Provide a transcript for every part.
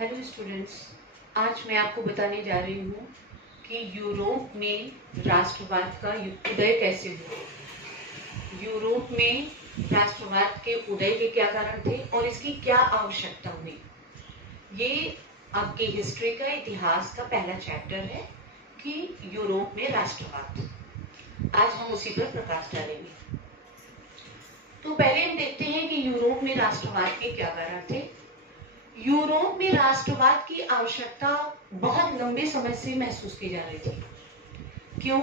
Hello students, आज मैं आपको बताने जा रही हूँ कि यूरोप में राष्ट्रवाद का उदय कैसे हुआ। यूरोप में राष्ट्रवाद के उदय के क्या कारण थे और इसकी क्या आवश्यकता हुई। ये आपके हिस्ट्री का, इतिहास का पहला चैप्टर है कि यूरोप में राष्ट्रवाद। आज हम उसी पर प्रकाश डालेंगे। तो पहले हम देखते हैं कि यूरोप में राष्ट्रवाद के क्या कारण थे। यूरोप में राष्ट्रवाद की आवश्यकता बहुत लंबे समय से महसूस की जा रही थी। क्यों?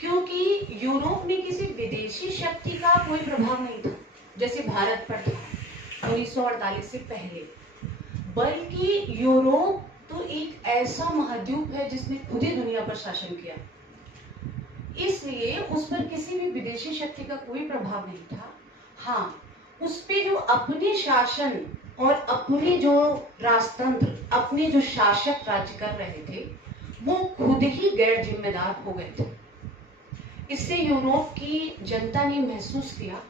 क्योंकि यूरोप में किसी विदेशी शक्ति का कोई प्रभाव नहीं था, जैसे भारत पर था 1948 से पहले। बल्कि यूरोप तो एक ऐसा महाद्वीप है जिसने खुद ही दुनिया पर शासन किया, इसलिए उस पर किसी भी विदेशी शक्ति का कोई प्रभाव नहीं था। हाँ, उस पे जो अपने शासन और अपने जो राजतंत्र, अपने जो शासक राज्य कर रहे थे, वो खुद ही गैर जिम्मेदार हो गए थे। इससे यूरोप की जनता ने महसूस किया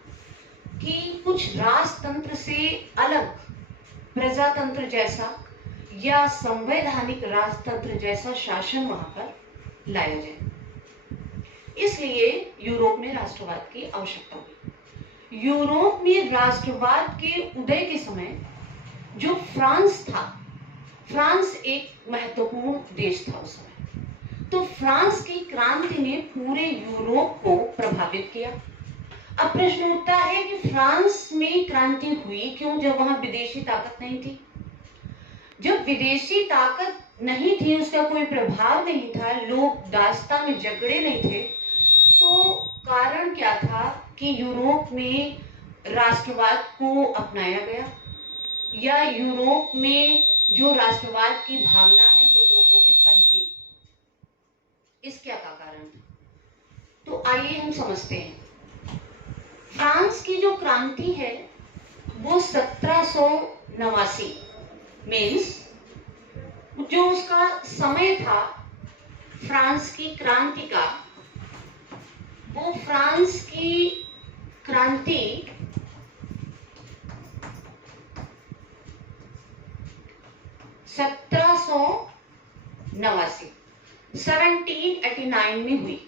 कि कुछ राजतंत्र से अलग प्रजातंत्र जैसा या संवैधानिक राजतंत्र जैसा शासन वहां पर लाया जाए। इसलिए यूरोप में राष्ट्रवाद की आवश्यकता हुई। यूरोप में राष्ट्रवाद के उदय के समय जो फ्रांस था, फ्रांस एक महत्वपूर्ण देश था उस समय। तो फ्रांस की क्रांति ने पूरे यूरोप को प्रभावित किया। अब प्रश्न उठता है कि फ्रांस में क्रांति हुई क्यों, जब वहां विदेशी ताकत नहीं थी। जब विदेशी ताकत नहीं थी, उसका कोई प्रभाव नहीं था, लोग दास्ता में झगड़े नहीं थे, तो कारण क्या था कि यूरोप में राष्ट्रवाद को अपनाया गया, या यूरोप में जो राष्ट्रवाद की भावना है वो लोगों में पनपी। इस क्या का कारण था? तो आइए हम समझते हैं। फ्रांस की जो क्रांति है वो 1789 मीन्स जो उसका समय था फ्रांस की क्रांति का, वो फ्रांस की क्रांति 1789 में हुई।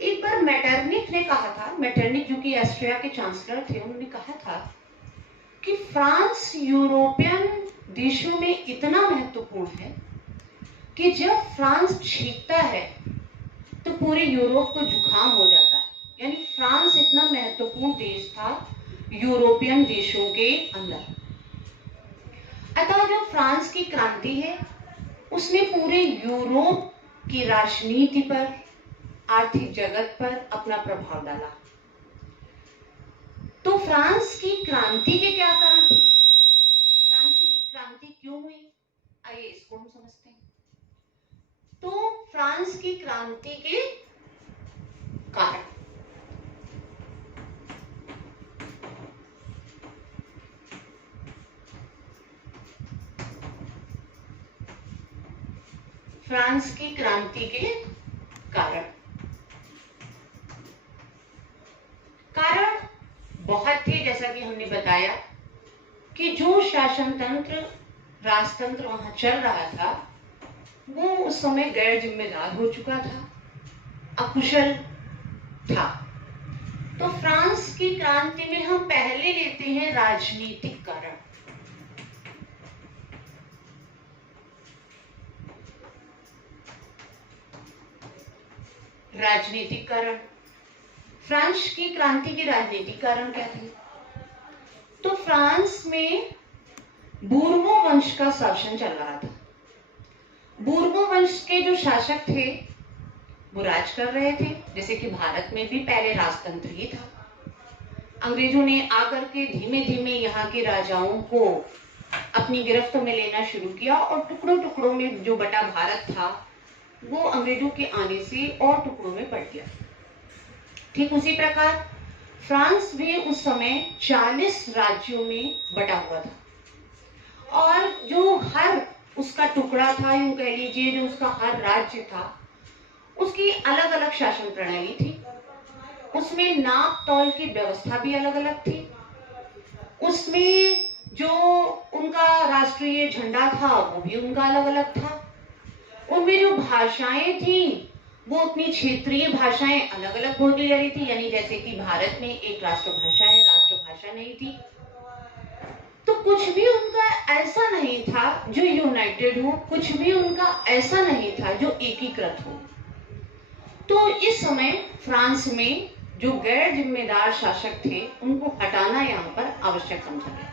एक बार मेटरनिख ने कहा था, मेटरनिख जो कि ऑस्ट्रिया के चांसलर थे, उन्होंने कहा था कि फ्रांस यूरोपियन देशों में इतना महत्वपूर्ण है कि जब फ्रांस छींकता है तो पूरे यूरोप को जुकाम हो जाता है। यानी फ्रांस इतना महत्वपूर्ण देश था यूरोपियन देशों के अंदर। अतः जब फ्रांस की क्रांति है, उसने पूरे यूरोप की राजनीति पर, आर्थिक जगत पर अपना प्रभाव डाला। तो फ्रांस की क्रांति के क्या कारण थे? फ्रांस की क्रांति क्यों हुई? आइए इसको हम समझते हैं। तो फ्रांस की क्रांति के कारण, फ्रांस की क्रांति के कारण बहुत थे। जैसा कि हमने बताया कि जो शासन तंत्र, राजतंत्र वहां चल रहा था, वो उस समय गैर जिम्मेदार हो चुका था, अकुशल था। तो फ्रांस की क्रांति में हम पहले लेते हैं राजनीतिक कारण। राजनीतिक कारण, फ्रांस की क्रांति के राजनीतिक कारण क्या थे? तो फ्रांस में बूर्बो वंश का शासन चल रहा था। बूर्बो वंश के जो शासक थे वो राज कर रहे थे, जैसे कि भारत में भी पहले राजतंत्र ही था। अंग्रेजों ने आकर के धीमे धीमे यहाँ के राजाओं को अपनी गिरफ्त में लेना शुरू किया और टुकड़ों टुकड़ों में जो बटा भारत था वो अंग्रेजों के आने से और टुकड़ों में पड़ गया। ठीक उसी प्रकार फ्रांस भी उस समय 40 राज्यों में बटा हुआ था और जो हर उसका टुकड़ा था, यूं कह लीजिए जो उसका हर राज्य था, उसकी अलग अलग शासन प्रणाली थी। उसमें नाप तौल की व्यवस्था भी अलग अलग थी। उसमें जो उनका राष्ट्रीय झंडा था वो भी उनका अलग अलग था। उनमें जो भाषाएं थी वो अपनी क्षेत्रीय भाषाएं अलग अलग बोली जा रही थी, यानी जैसे कि भारत में एक राष्ट्रभाषा है, राष्ट्रभाषा नहीं थी। तो कुछ भी उनका ऐसा नहीं था जो यूनाइटेड हो, कुछ भी उनका ऐसा नहीं था जो एकीकृत हो। तो इस समय फ्रांस में जो गैर जिम्मेदार शासक थे उनको हटाना यहाँ पर आवश्यक समझा गया।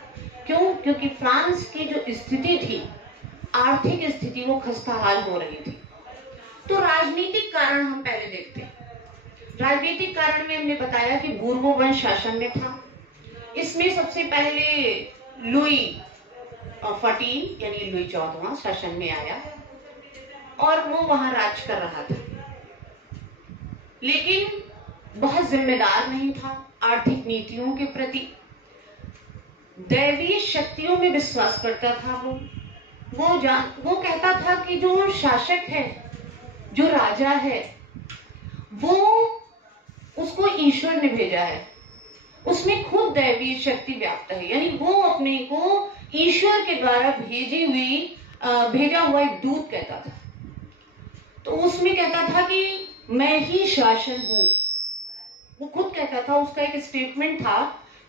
क्यों? क्योंकि फ्रांस की जो स्थिति थी, आर्थिक स्थिति, वो खस्ताहाल हो रही थी। तो राजनीतिक कारण हम पहले देखते हैं। राजनीतिक कारण में हमने बताया कि बूर्बो वंश शासन में था। इसमें सबसे पहले लुई 14 यानी लुई 14वां शासन में आया और वो वहां राज कर रहा था, लेकिन बहुत जिम्मेदार नहीं था आर्थिक नीतियों के प्रति। दैवीय शक्तियों में विश्वास करता था। वो कहता था कि जो शासक है, जो राजा है, वो उसको ईश्वर ने भेजा है, उसमें खुद दैवीय शक्ति व्याप्त है, यानी वो अपने को ईश्वर के द्वारा भेजा हुआ एक दूत कहता था। तो उसमें कहता था कि मैं ही शासन हूं। वो खुद कहता था, उसका एक स्टेटमेंट था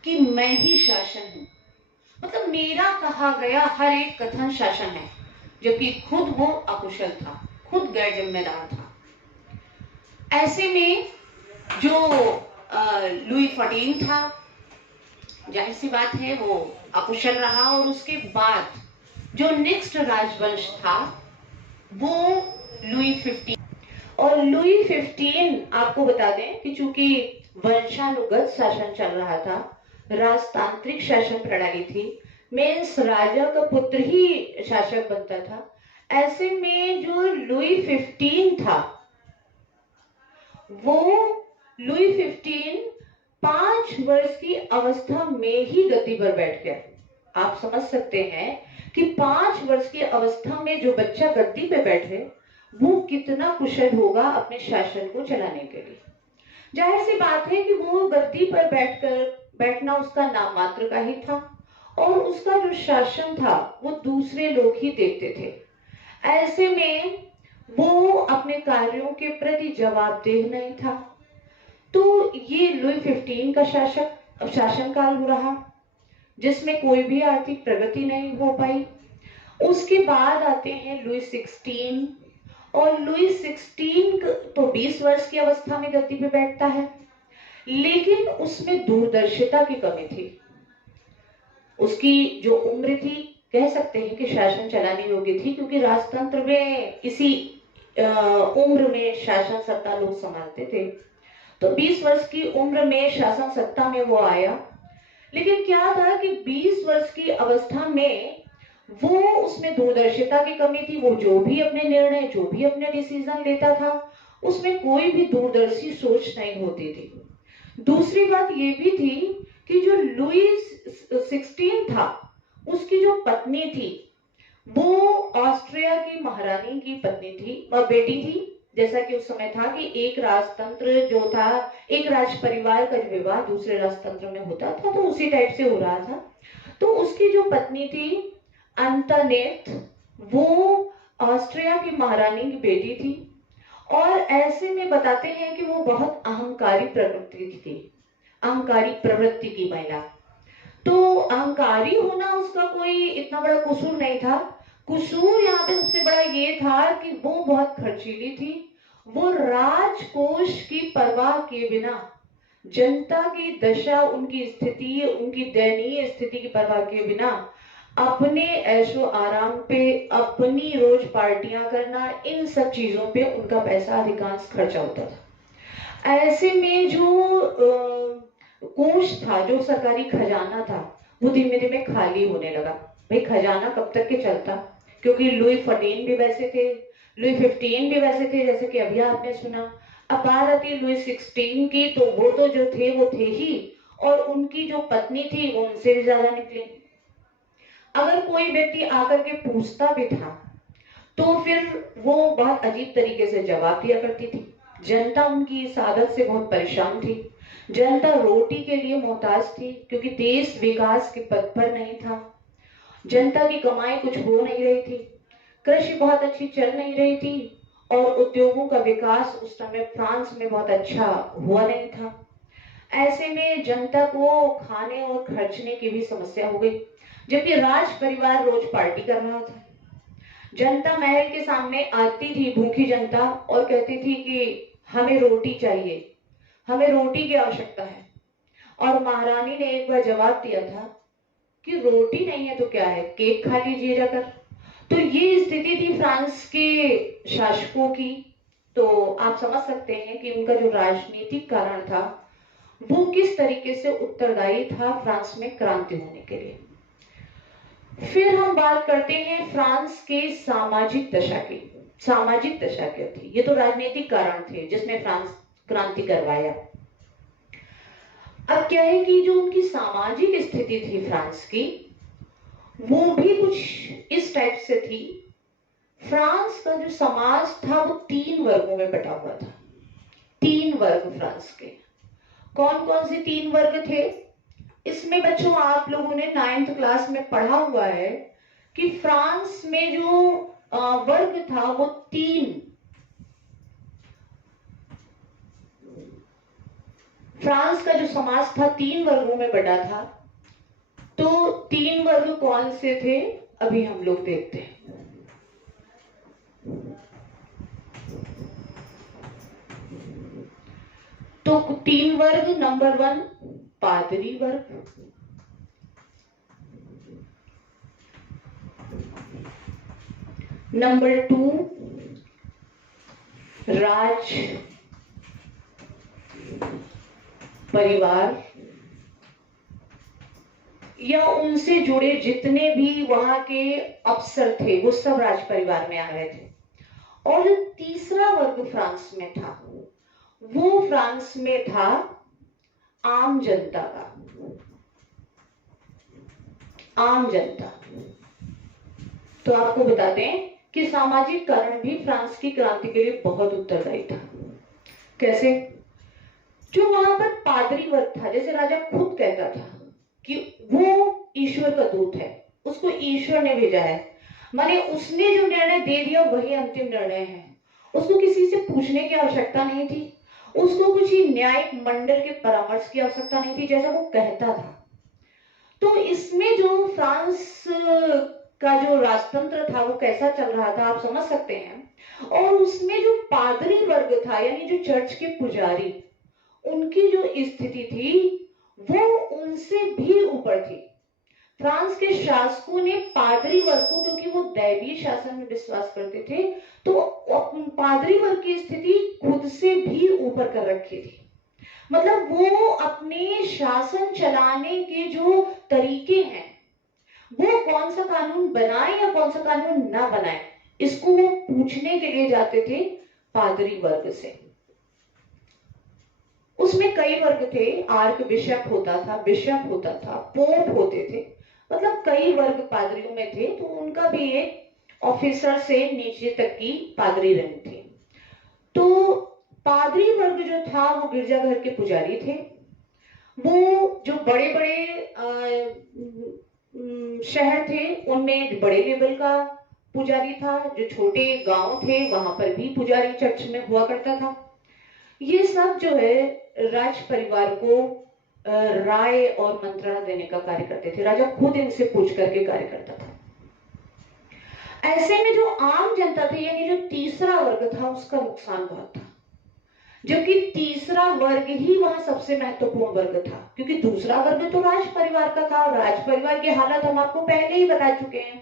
कि मैं ही शासन हूं, मतलब मेरा कहा गया हर एक कथन शासन है, जबकि खुद वो अकुशल था, खुद गैर जिम्मेदार था। ऐसे में जो लुई 14 था, जाहिर सी बात है वो अकुशल रहा। और उसके बाद जो नेक्स्ट राजवंश था वो लुई 15। और लुई 15 आपको बता दें कि चूंकि वंशानुगत शासन चल रहा था, राजतांत्रिक शासन प्रणाली थी, मीन्स राजा का पुत्र ही शासक बनता था। ऐसे में जो लुई 15 था, वो लुई 15 5 वर्ष की अवस्था में ही गद्दी पर बैठ गया। आप समझ सकते हैं कि 5 वर्ष की अवस्था में जो बच्चा गद्दी पे बैठे वो कितना कुशल होगा अपने शासन को चलाने के लिए। जाहिर सी बात है कि वो गद्दी पर बैठना उसका नाम मात्र का ही था और उसका जो शासन था वो दूसरे लोग ही देखते थे। ऐसे में वो अपने कार्यों के प्रति जवाबदेह नहीं था। तो ये लुई 15 का शासनकाल हो रहा, जिसमें कोई भी आर्थिक प्रगति नहीं हो पाई। उसके बाद आते हैं लुई 16, और लुई 16 तो 20 वर्ष की अवस्था में गद्दी पे बैठता है, लेकिन उसमें दूरदर्शिता की कमी थी। उसकी जो उम्र थी, कह सकते हैं कि शासन चलाने योग्य थी, क्योंकि राजतंत्र में इसी उम्र में शासन सत्ता लोग संभालते थे। तो 20 वर्ष की उम्र में शासन सत्ता में वो आया, लेकिन क्या था कि 20 वर्ष की अवस्था में वो उसमें दूरदर्शिता की कमी थी। वो जो भी अपने निर्णय, जो भी अपने डिसीजन लेता था, उसमें कोई भी दूरदर्शी सोच नहीं होती थी। दूसरी बात ये भी थी कि जो लुई 16 था, उसकी जो पत्नी थी वो ऑस्ट्रिया की महारानी की पत्नी थी, बेटी थी। जैसा कि उस समय था कि एक राजतंत्र जो था, एक राज परिवार का विवाह दूसरे राजतंत्र में होता था, तो उसी टाइप से हो रहा था। तो उसकी जो पत्नी थी अंतनेट, वो ऑस्ट्रिया की महारानी की बेटी थी। और ऐसे में बताते हैं कि वो बहुत अहंकारी प्रवृत्ति थी, अहंकारी प्रवृत्ति की महिला। तो अहंकारी होना उसका कोई इतना बड़ा कसूर नहीं था। कसूर यहाँ पे सबसे बड़ा ये था कि वो बहुत खर्चीली थी। वो राजकोष की परवाह किए बिना, जनता की दशा, उनकी स्थिति, उनकी दयनीय स्थिति की परवाह किए बिना अपने ऐशो आराम पे, अपनी रोज पार्टियां करना, इन सब चीजों पे उनका पैसा अधिकांश खर्चा होता था। ऐसे में जो कोष था, जो सरकारी खजाना था, वो धीमे धीमे खाली होने लगा। भाई खजाना कब तक के चलता, क्योंकि लुई 14 भी वैसे थे, लुई 15 भी वैसे थे जैसे कि अभी आपने सुना। अब बात आती है लुई 16 की, तो वो तो जो थे वो थे ही, और उनकी जो पत्नी थी वो उनसे भी ज्यादा निकली। अगर कोई व्यक्ति आकर के पूछता भी था तो फिर वो बहुत अजीब तरीके से जवाब दिया करती थी। जनता उनकी इस आदत से बहुत परेशान थी। जनता रोटी के लिए मोहताज थी, क्योंकि देश विकास के पथ पर नहीं था। जनता की कमाई कुछ हो नहीं रही थी, कृषि बहुत अच्छी चल नहीं रही थी, और उद्योगों का विकास उस समय फ्रांस में बहुत अच्छा हुआ नहीं था। ऐसे में जनता को खाने और खर्चने की भी समस्या हो गई, जबकि राज परिवार रोज पार्टी कर रहा था। जनता महल के सामने आती थी, भूखी जनता, और कहती थी कि हमें रोटी चाहिए, हमें रोटी की आवश्यकता है। और महारानी ने एक बार जवाब दिया था कि रोटी नहीं है तो क्या है, केक खा लीजिए जाकर। तो ये स्थिति थी फ्रांस के शासकों की। तो आप समझ सकते हैं कि उनका जो राजनीतिक कारण था वो किस तरीके से उत्तरदायी था फ्रांस में क्रांति होने के लिए। फिर हम बात करते हैं फ्रांस के सामाजिक दशा की। सामाजिक दशा क्या थी? ये तो राजनीतिक कारण थे जिसने फ्रांस क्रांति करवाया। अब क्या है कि जो उनकी सामाजिक स्थिति थी फ्रांस की, वो भी कुछ इस टाइप से थी। फ्रांस का जो समाज था वो 3 वर्गों में बटा हुआ था। 3 वर्ग फ्रांस के। कौन कौन से 3 वर्ग थे? इसमें बच्चों आप लोगों ने 9th क्लास में पढ़ा हुआ है कि फ्रांस में जो वर्ग था वो 3, फ्रांस का जो समाज था 3 वर्गों में बटा था। तो 3 वर्ग कौन से थे अभी हम लोग देखते हैं। तो 3 वर्ग, नंबर 1 पादरी वर्ग, नंबर 2 राज परिवार, या उनसे जुड़े जितने भी वहां के अफसर थे वो सब राज परिवार में आ रहे थे। और जो तीसरा वर्ग फ्रांस में था वो फ्रांस में था आम जनता का। आम जनता। तो आपको बता दें कि सामाजिक कारण भी फ्रांस की क्रांति के लिए बहुत उत्तरदायी था। कैसे? जो वहां पर पादरी वर्ग था, जैसे राजा खुद कहता था कि वो ईश्वर का दूत है, उसको ईश्वर ने भेजा है, माने उसने जो निर्णय दे दिया वही अंतिम निर्णय है। उसको किसी से पूछने की आवश्यकता नहीं थी, उसको कुछ ही न्यायिक मंडल के परामर्श की आवश्यकता नहीं थी, जैसा वो कहता था। तो इसमें जो फ्रांस का जो राजतंत्र था वो कैसा चल रहा था आप समझ सकते हैं। और उसमें जो पादरी वर्ग था, यानी जो चर्च के पुजारी, उनकी जो स्थिति थी वो उनसे भी ऊपर थी। फ्रांस के शासकों ने पादरी वर्ग को, क्योंकि वो दैवीय शासन में विश्वास करते थे, तो पादरी वर्ग की स्थिति खुद से भी ऊपर कर रखी थी। मतलब वो अपने शासन चलाने के जो तरीके हैं, वो कौन सा कानून बनाए या कौन सा कानून ना बनाए, इसको वो पूछने के लिए जाते थे पादरी वर्ग से। उसमें कई वर्ग थे, आर्क बिशप होता था, बिशप होता था, पोप होते थे, मतलब कई वर्ग पादरियों में थे। तो उनका भी एक ऑफिसर से नीचे तक की पादरी रंग थी। तो पादरी वर्ग जो था वो गिरजाघर के पुजारी थे। वो जो बड़े बड़े शहर थे उनमें बड़े लेवल का पुजारी था, जो छोटे गांव थे वहां पर भी पुजारी चर्च में हुआ करता था। ये सब जो है राज परिवार को राय और मंत्रणा देने का कार्य करते थे। राजा खुद इनसे पूछ करके कार्य करता था। ऐसे में जो आम जनता थी, यानी जो तीसरा वर्ग था, उसका नुकसान बहुत था, जबकि तीसरा वर्ग ही वहां सबसे महत्वपूर्ण वर्ग था, क्योंकि दूसरा वर्ग तो राज परिवार का था, और राज परिवार की हालत हम आपको पहले ही बता चुके हैं।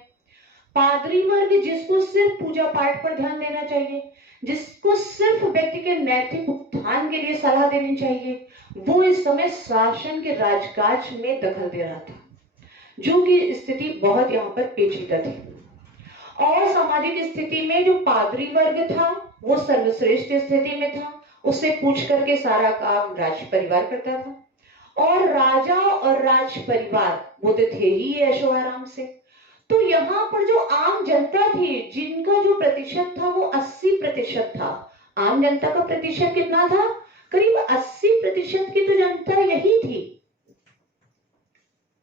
पादरी वर्ग जिसको सिर्फ पूजा पाठ पर ध्यान देना चाहिए, जिसको सिर्फ व्यक्ति के नैतिक उत्थान के लिए सलाह देनी चाहिए, वो इस समय शासन के राजकाज में दखल दे रहा था। जो कि स्थिति बहुत यहाँ पर पेचीदा थी। और सामाजिक स्थिति में जो पादरी वर्ग था वो सर्वश्रेष्ठ स्थिति में था, उससे पूछ करके सारा काम राज परिवार करता था। और राजा और राज परिवार वो तो थे ही ऐशो आराम से। तो यहाँ पर जो आम जनता थी जिनका जो प्रतिशत था वो 80% था। आम जनता का प्रतिशत कितना था? करीब 80% की तो जनता यही थी।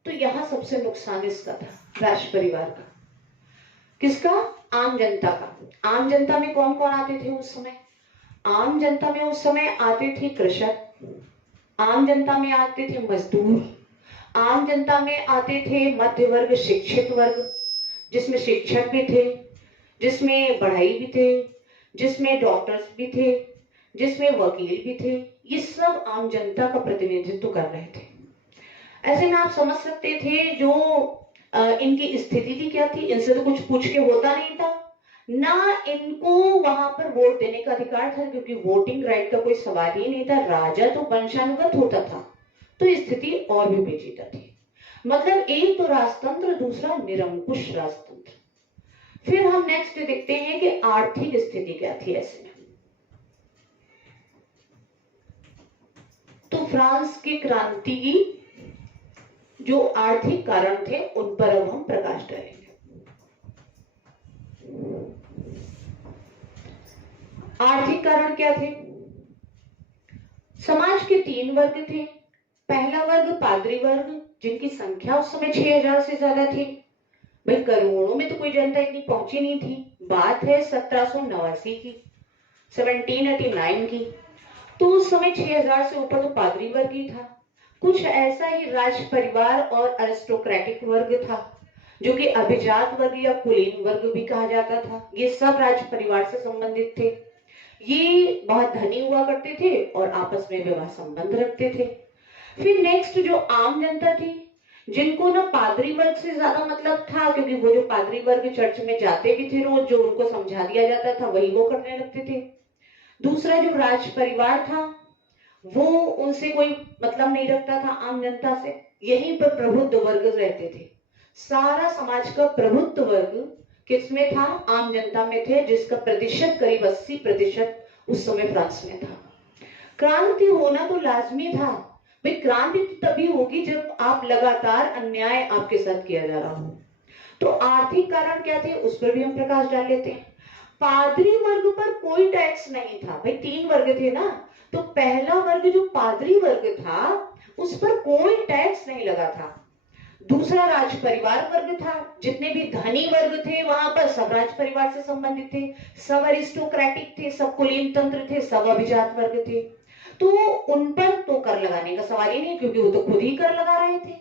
तो यहाँ सबसे नुकसान इसका था, राज परिवार का। किसका? आम जनता का। आम जनता में कौन कौन आते थे उस समय? आम जनता में उस समय आते थे कृषक, आम जनता में आते थे मजदूर, आम जनता में आते थे मध्य वर्ग, शिक्षित वर्ग, जिसमें शिक्षक भी थे, जिसमें बढ़ई भी थे, जिसमें डॉक्टर्स भी थे, जिसमें वकील भी थे। ये सब आम जनता का प्रतिनिधित्व कर रहे थे। ऐसे में आप समझ सकते थे जो इनकी स्थिति थी क्या थी। इनसे तो कुछ पूछ के होता नहीं था, ना इनको वहां पर वोट देने का अधिकार था, क्योंकि वोटिंग राइट का कोई सवाल ही नहीं था। राजा तो वंशानुगत होता था। तो स्थिति और भी पेचीदा थी। मतलब एक तो राजतंत्र, दूसरा निरंकुश राजतंत्र। फिर हम नेक्स्ट देखते हैं कि आर्थिक स्थिति क्या थी ऐसे में। तो फ्रांस की क्रांति की जो आर्थिक कारण थे उन पर अब हम प्रकाश डालेंगे। आर्थिक कारण क्या थे? समाज के 3 वर्ग थे। पहला वर्ग पादरी वर्ग, जिनकी संख्या उस समय 6000 से ज्यादा थी। भाई करोड़ों में तो कोई जनता इतनी पहुंची नहीं थी। बात है 1789 की, 1789 की। तो उस समय 6000 से ऊपर तो पादरी वर्ग ही था। कुछ ऐसा ही राज परिवार और अरिस्टोक्रेटिक वर्ग था, जो कि अभिजात वर्ग या कुलीन वर्ग भी कहा जाता था। ये सब राज परिवार से संबंधित थे। ये बहुत धनी हुआ करते थे और आपस में विवाह संबंध रखते थे। फिर नेक्स्ट जो आम जनता थी, जिनको ना पादरी वर्ग से ज्यादा मतलब था, क्योंकि वो जो पादरी वर्ग चर्च में जाते भी थे रोज, जो उनको समझा दिया जाता था वही वो करने लगते थे। दूसरा जो राज परिवार था वो उनसे कोई मतलब नहीं रखता था आम जनता से। यहीं पर प्रबुद्ध वर्ग रहते थे। सारा समाज का प्रबुद्ध वर्ग किसमें था? आम जनता में थे, जिसका प्रतिशत करीब 80% उस समय फ्रांस में था। क्रांति होना तो लाजमी था। भाई क्रांति तो तभी होगी जब आप लगातार अन्याय आपके साथ किया जा रहा हो। तो आर्थिक कारण क्या थे उस पर भी हम प्रकाश डाल लेते हैं। पादरी वर्ग पर कोई टैक्स नहीं था। भाई 3 वर्ग थे ना, तो पहला वर्ग जो पादरी वर्ग था उस पर कोई टैक्स नहीं लगा था। दूसरा राज परिवार वर्ग था, जितने भी धनी वर्ग थे वहां पर सब राज परिवार से संबंधित थे, सब अरिस्टोक्रेटिक थे, सब कुलीन तंत्र थे, सब अभिजात वर्ग थे। तो उन पर तो कर लगाने का सवाल ही नहीं, क्योंकि वो तो खुद ही कर लगा रहे थे।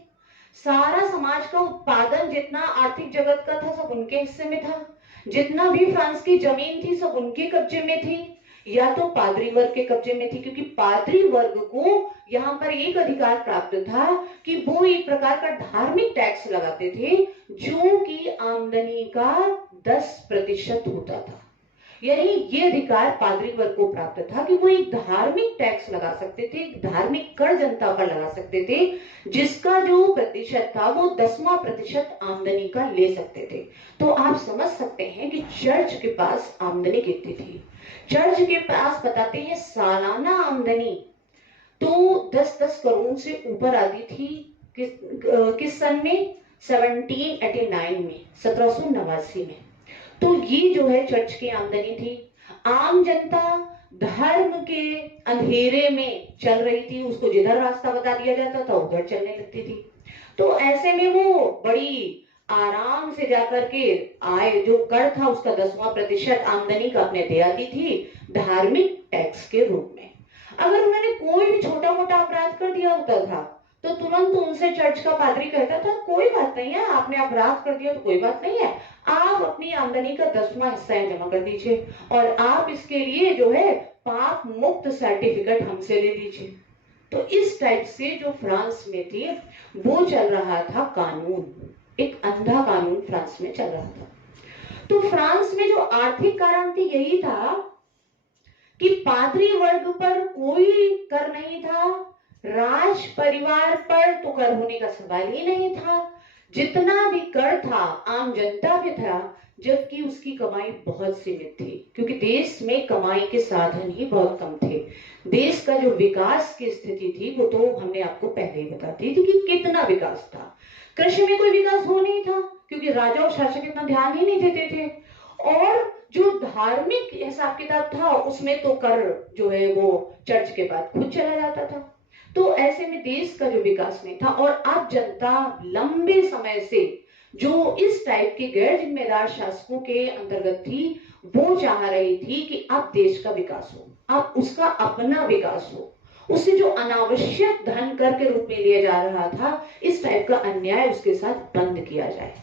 सारा समाज का उत्पादन जितना आर्थिक जगत का था सब उनके हिस्से में था। जितना भी फ्रांस की जमीन थी सब उनके कब्जे में थी, या तो पादरी वर्ग के कब्जे में थी, क्योंकि पादरी वर्ग को यहाँ पर एक अधिकार प्राप्त था कि वो एक प्रकार का धार्मिक टैक्स लगाते थे, जो कि आमदनी का 10% होता था। यानी ये अधिकार पादरी वर्ग को प्राप्त था कि वो एक धार्मिक टैक्स लगा सकते थे, एक धार्मिक कर जनता पर लगा सकते थे, जिसका जो प्रतिशत था वो 10वां% आमदनी का ले सकते थे। तो आप समझ सकते हैं कि चर्च के पास आमदनी कितनी थी। चर्च के पास बताते हैं सालाना आमदनी तो 10-10 करोड़ से ऊपर आती थी। किस सन में? 1789 में, 1789 में। तो ये जो है चर्च की आमदनी थी। आम जनता धर्म के अंधेरे में चल रही थी, उसको जिधर रास्ता बता दिया जाता था उधर चलने लगती थी। तो ऐसे में वो बड़ी आराम से जाकर के आय जो कर था उसका 10वां% आमदनी का अपने दे आती थी धार्मिक टैक्स के रूप में। अगर उन्होंने कोई भी छोटा मोटा अपराध कर दिया होता था तो तुरंत उनसे चर्च का पादरी कहता था कोई बात नहीं है, आपने अपराध कर दिया तो कोई बात नहीं है, आप अपनी आमदनी का 10वां हिस्सा जमा कर दीजिए और आप इसके लिए जो है पाप मुक्त सर्टिफिकेट हमसे ले लीजिए। तो इस टाइप से जो फ्रांस में थी वो चल रहा था कानून, एक अंधा कानून फ्रांस में चल रहा था। तो फ्रांस में जो आर्थिक कारण थी यही था कि पादरी वर्ग पर कोई कर नहीं था, राज परिवार पर तो कर होने का सवाल ही नहीं था। जितना भी कर था आम जनता पे था, जबकि उसकी कमाई बहुत सीमित थी, क्योंकि देश में कमाई के साधन ही बहुत कम थे। देश का जो विकास की स्थिति थी वो तो हमने आपको पहले ही बता दी थी कि कितना विकास था। कृषि में कोई विकास हो नहीं था, क्योंकि राजा और शासक इतना ध्यान ही नहीं देते थे। और जो धार्मिक हिसाब किताब था उसमें तो कर जो है वो चर्च के बाद खुद चला जाता था। तो ऐसे में देश का जो विकास नहीं था, और अब जनता लंबे समय से जो इस टाइप के गैर जिम्मेदार शासकों के अंतर्गत थी, वो चाह रही थी कि अब देश का विकास हो, अब उसका अपना विकास हो। उससे जो अनावश्यक धन कर के रूप में लिया जा रहा था, इस टाइप का अन्याय उसके साथ बंद किया जाए।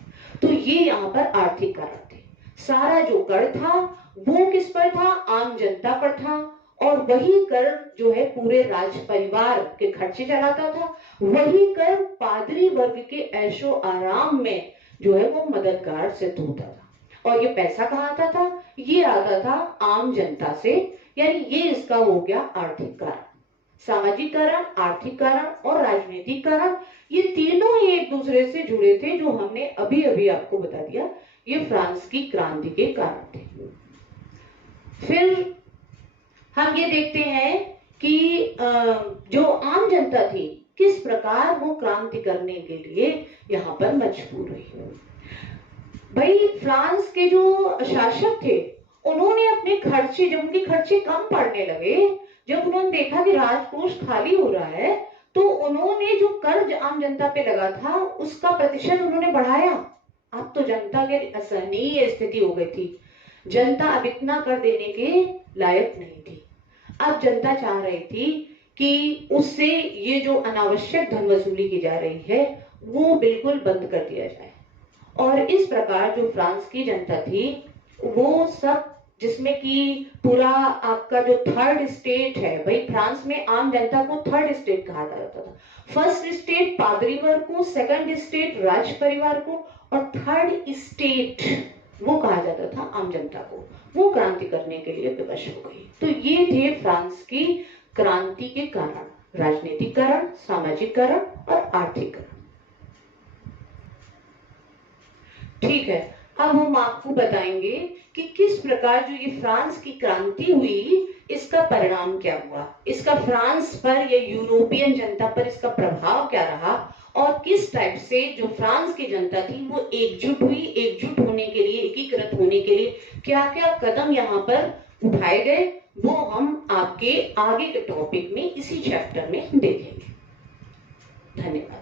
तो ये यहाँ पर आर्थिक कारण थे। सारा जो कर था वो किस पर था? आम जनता पर था। और वही कर जो है पूरे राज परिवार के खर्चे चलाता था। वही कर पादरी वर्ग के ऐशो आराम में जो है वो मददगार सिद्ध होता था। और ये पैसा कहाँ आता था? ये आता था आम जनता से। यानी ये इसका हो गया आर्थिक कारण। सामाजिक कारण, आर्थिक कारण और राजनीतिक कारण, ये तीनों ही एक दूसरे से जुड़े थे, जो हमने अभी अभी आपको बता दिया। ये फ्रांस की क्रांति के कारण थे। फिर हम ये देखते हैं कि जो आम जनता थी किस प्रकार वो क्रांति करने के लिए यहाँ पर मजबूर हुई। भाई फ्रांस के जो शासक थे उन्होंने अपने खर्चे, जब उनके खर्चे कम पड़ने लगे, जब उन्होंने देखा कि राजकोष खाली हो रहा है, तो उन्होंने जो कर्ज आम जनता पे लगा था उसका प्रतिशत उन्होंने बढ़ाया। अब तो जनता के असहनीय स्थिति हो गई थी। जनता अब इतना कर देने के लायक नहीं थी। अब जनता चाह रही थी कि उससे ये जो अनावश्यक धन वसूली की जा रही है वो बिल्कुल बंद कर दिया जाए। और इस प्रकार जो फ्रांस की जनता थी वो सब, जिसमें कि पूरा आपका जो थर्ड स्टेट है, भाई फ्रांस में आम जनता को थर्ड स्टेट कहा जाता था। फर्स्ट स्टेट पादरी वर्ग को, सेकंड स्टेट राज परिवार को, और थर्ड स्टेट वो कहा जाता था आम जनता को। वो क्रांति करने के लिए विवश हो गई। तो ये थे फ्रांस की क्रांति के कारण, राजनीतिक कारण, सामाजिक कारण और आर्थिक कारण। ठीक है, अब हम आपको बताएंगे कि किस प्रकार जो ये फ्रांस की क्रांति हुई इसका परिणाम क्या हुआ, इसका फ्रांस पर या यूरोपियन जनता पर इसका प्रभाव क्या रहा, और किस टाइप से जो फ्रांस की जनता थी वो एकजुट हुई। एकजुट होने के लिए, एकीकृत होने के लिए क्या क्या कदम यहाँ पर उठाए गए, वो हम आपके आगे के टॉपिक में, इसी चैप्टर में देखेंगे। धन्यवाद।